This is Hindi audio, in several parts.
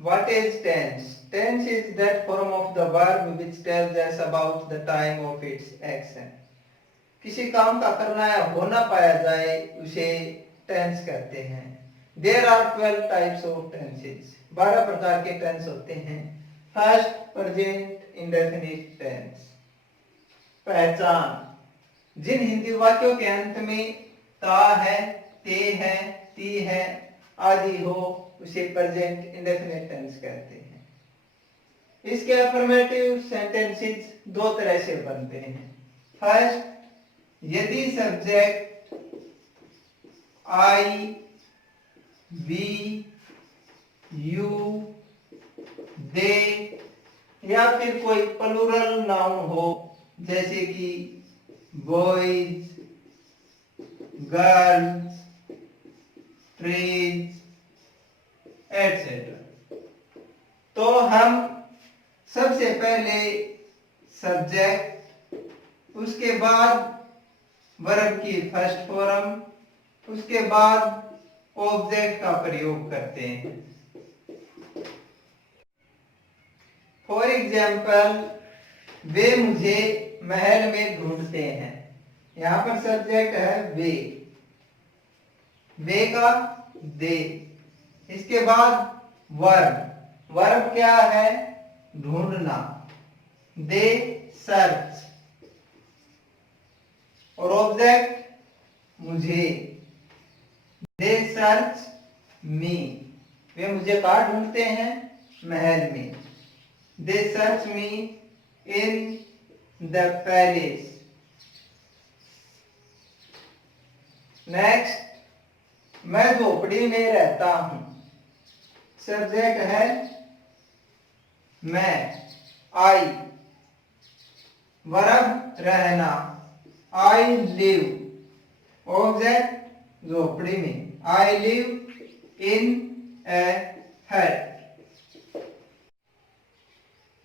What is tense? Tense is that form of the verb which tells us about the time of its action. किसी काम का करना या होना पाया जाए उसे टेंस कहते हैं. There are 12 types of tenses. 12 प्रकार के टेंस होते हैं. First, present indefinite tense. पहचान. जिन हिंदी वाक्यों के अंत में ता है, ते है, ती है आदि हो उसे प्रेजेंट इंडेफिनिट टेंस कहते हैं. इसके अफर्मेटिव सेंटेंसेस दो तरह से बनते हैं. फर्स्ट, यदि सब्जेक्ट आई, वी, यू, दे या फिर कोई प्लूरल नाउन हो जैसे कि बॉयज, गर्ल्स, ट्रीज एटसेट्रा, तो हम सबसे पहले सब्जेक्ट, उसके बाद वर्ब की फर्स्ट फॉर्म, उसके बाद ऑब्जेक्ट का प्रयोग करते हैं. फॉर एग्जाम्पल, वे मुझे महल में ढूंढते हैं. यहां पर सब्जेक्ट है वे, वे का दे. इसके बाद वर्ब, वर्ब क्या है? ढूंढना. दे सर्च. और ऑब्जेक्ट मुझे. दे सर्च मी. वे मुझे कहाँ ढूंढते हैं? महल में. They search me in the palace. Next, मैं झोपड़ी में रहता हूं. सब्जेक्ट है मैं, आई. वर्ब रहना, आई लिव. ऑब्जेक्ट झोपड़ी में, आई लिव इन ए हट.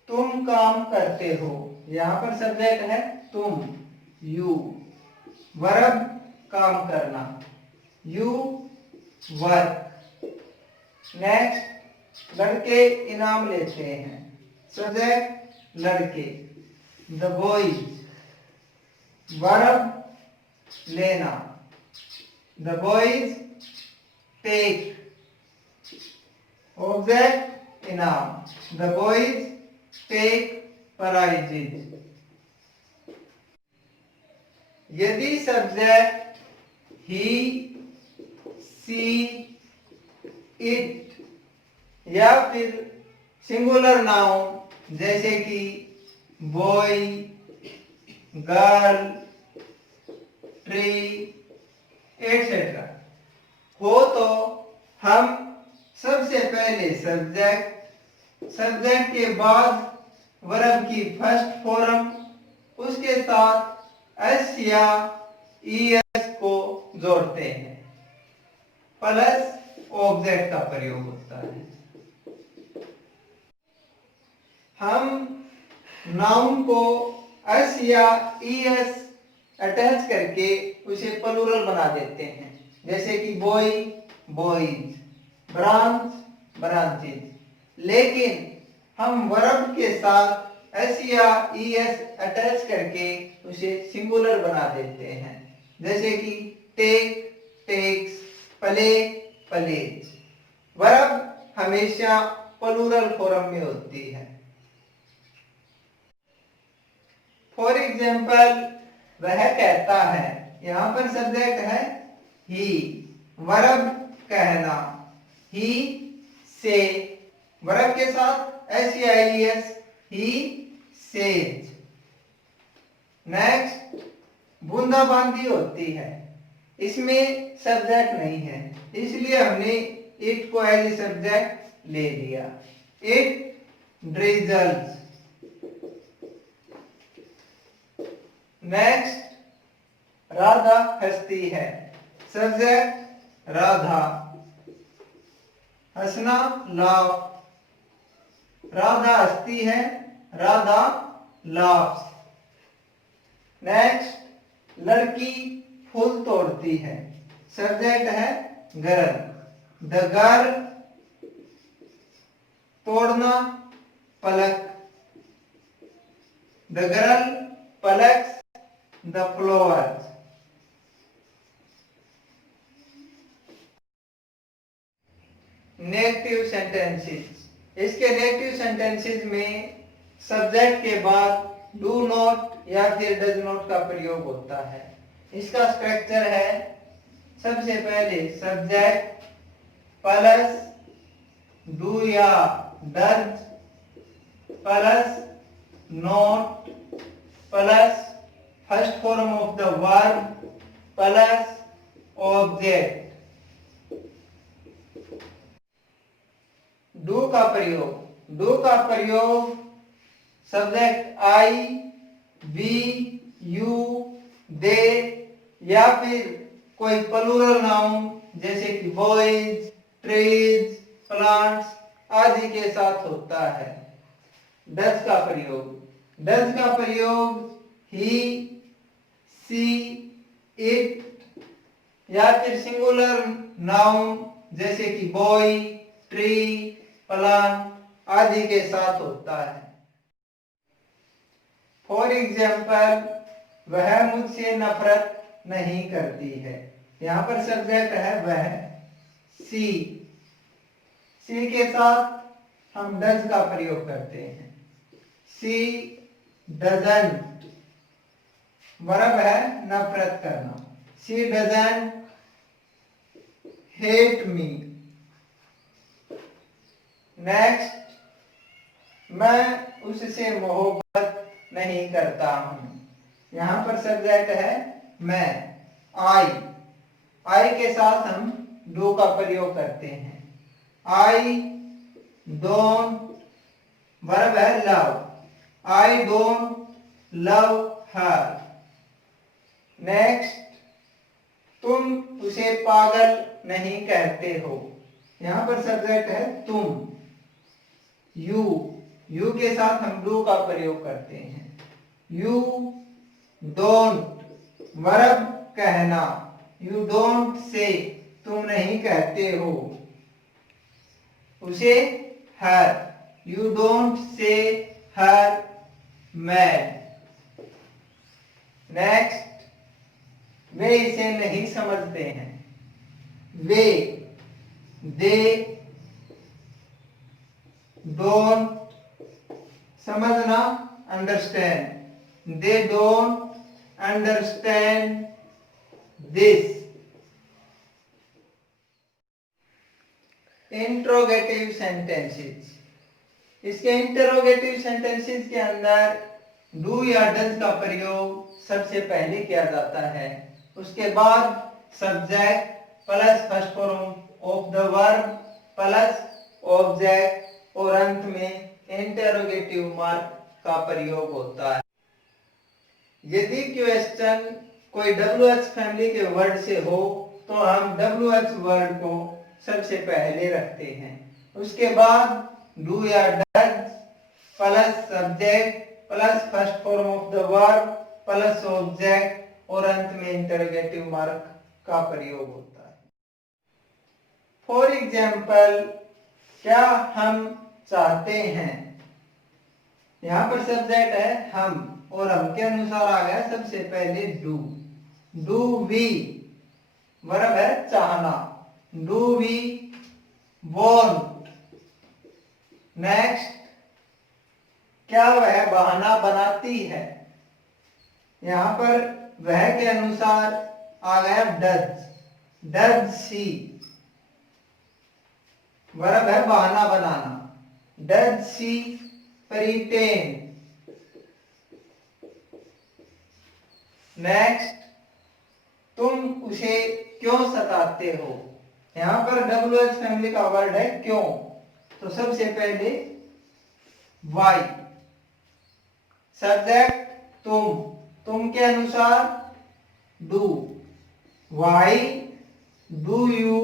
तुम काम करते हो. यहां पर सब्जेक्ट है तुम, यू. वर्ब काम करना, यू वर्क. नेक्स्ट, लड़के इनाम लेते हैं. सब्जेक्ट लड़के, द बॉयज. वर्ब लेना, द बॉयज टेक. ऑब्जेक्ट इनाम, द बॉयज टेक प्राइजेज. यदि सब्जेक्ट ही, सी, इट या फिर सिंगुलर नाउन जैसे कि बॉय, गर्ल, ट्री एटसेट्रा हो तो हम सबसे पहले सब्जेक्ट के बाद वर्ब की फर्स्ट फॉर्म, उसके साथ एस या ईएस को जोड़ते हैं, प्लस ऑब्जेक्ट का प्रयोग होता है. हम नाउन को एस या ईएस अटैच करके उसे प्लूरल बना देते हैं. जैसे कि बॉय, बॉयज, ब्रांच, ब्रांचेज. लेकिन हम वर्ब के साथ एस या ईएस अटैच करके उसे सिंगुलर बना देते हैं. जैसे कि take, takes, play, plays. Verb हमेशा प्लूरल फॉर्म में होती है. फॉर एग्जाम्पल, वह कहता है. यहां पर सब्जेक्ट है ही. वर्ब कहना, ही से. वर्ब के साथ एस या एस, ही सेज. नेक्स्ट, बूंदाबांदी होती है. इसमें सब्जेक्ट नहीं है, इसलिए हमने इट को एज ए सब्जेक्ट ले लिया. इट ड्रिजल्स. नेक्स्ट, राधा हंसती है. सब्जेक्ट राधा, हंसना लाफ. राधा हंसती है, राधा लाफ्स. नेक्स्ट, लड़की फूल तोड़ती है. सब्जेक्ट है गर्ल, द गर्ल तोड़ना, pluck. The girl plucks the flowers. Negative sentences. इसके नेगेटिव सेंटेंसेस में सब्जेक्ट के बाद डू नॉट या फिर डज नॉट का प्रयोग होता है। इसका स्ट्रक्चर है, सबसे पहले सब्जेक्ट प्लस डू या does plus not plus first form of the verb plus object. Do का प्रयोग। डू का प्रयोग सब्जेक्ट आई, वी, यू, दे या फिर कोई प्लूरल नाउन जैसे कि बॉयज, ट्रीज, प्लांट्स आदि के साथ होता है। डज का प्रयोग। डज का प्रयोग ही, सी, इट या फिर सिंगुलर नाउन जैसे कि बॉय, ट्री, प्लांट आदि के साथ होता है। फॉर एग्जाम्पल, वह मुझसे नफरत नहीं करती है। यहाँ पर सब्जेक्ट है वह, सी। सी के साथ हम डज का प्रयोग करते हैं। सी डजंट, वर्ब है नफरत करना। सी डजंट हेट मी। नेक्स्ट, मैं उससे मोहब्बत नहीं करता हूं। यहां पर सब्जेक्ट है मैं, आई। आई के साथ हम डू का प्रयोग करते हैं। आई डोंट, वर्ब है love. I don't love her. Next, तुम उसे पागल नहीं कहते हो। यहां पर सब्जेक्ट है तुम, यू। यू के साथ हम डू का प्रयोग करते हैं। यू डोंट, वर्ब कहना। यू डोंट से, तुम नहीं कहते हो उसे हर। You don't say her mad. Next, वे इसे नहीं समझते हैं। वे, दे डोंट, समझना understand. They don't understand this. Interrogative sentences. इसके इंटरोगेटिव सेंटेंसेस के अंदर डू या डज का प्रयोग सबसे पहले किया जाता है। उसके बाद subject plus first form of the verb plus object और अंत में इंटरोगेटिव मार्क का प्रयोग होता है। यदि क्वेश्चन कोई WH फैमिली के वर्ड से हो तो हम WH वर्ड को सबसे पहले रखते हैं। उसके बाद डू या does plus subject plus first form of the verb plus object और अंत में इंटरोगेटिव मार्क का प्रयोग होता है। फॉर एग्जाम्पल, क्या हम चाहते हैं। यहां पर सब्जेक्ट है हम और हम के अनुसार आ गया सबसे पहले डू। डू वी, वर्ब है चाहना। Do we want. नेक्स्ट, क्या वह बहाना बनाती है। यहां पर वह के अनुसार आ गया डज। डज सी, वर्ब है बहाना बनाना। Does she pretend. नेक्स्ट, तुम उसे क्यों सताते हो। यहां पर WH फैमिली का वर्ड है क्यों, तो सबसे पहले वाई। सब्जेक्ट तुम, तुम के अनुसार do. Why do you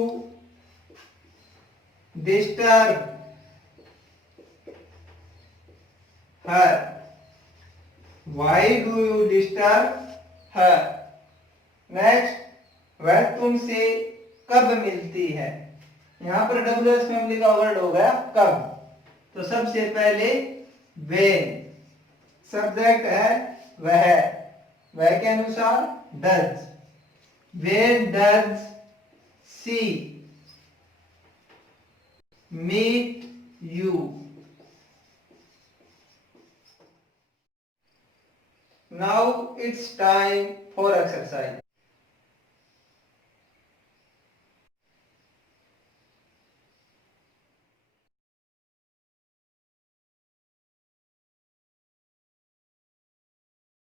disturb her. Why do you disturb her. Next, वह तुमसे कब मिलती है। यहां पर WH फैमिली का वर्ड हो गया कब। तो सबसे पहले when, सब्जेक्ट है वह के अनुसार does. When does she meet you? Now it's time for exercise.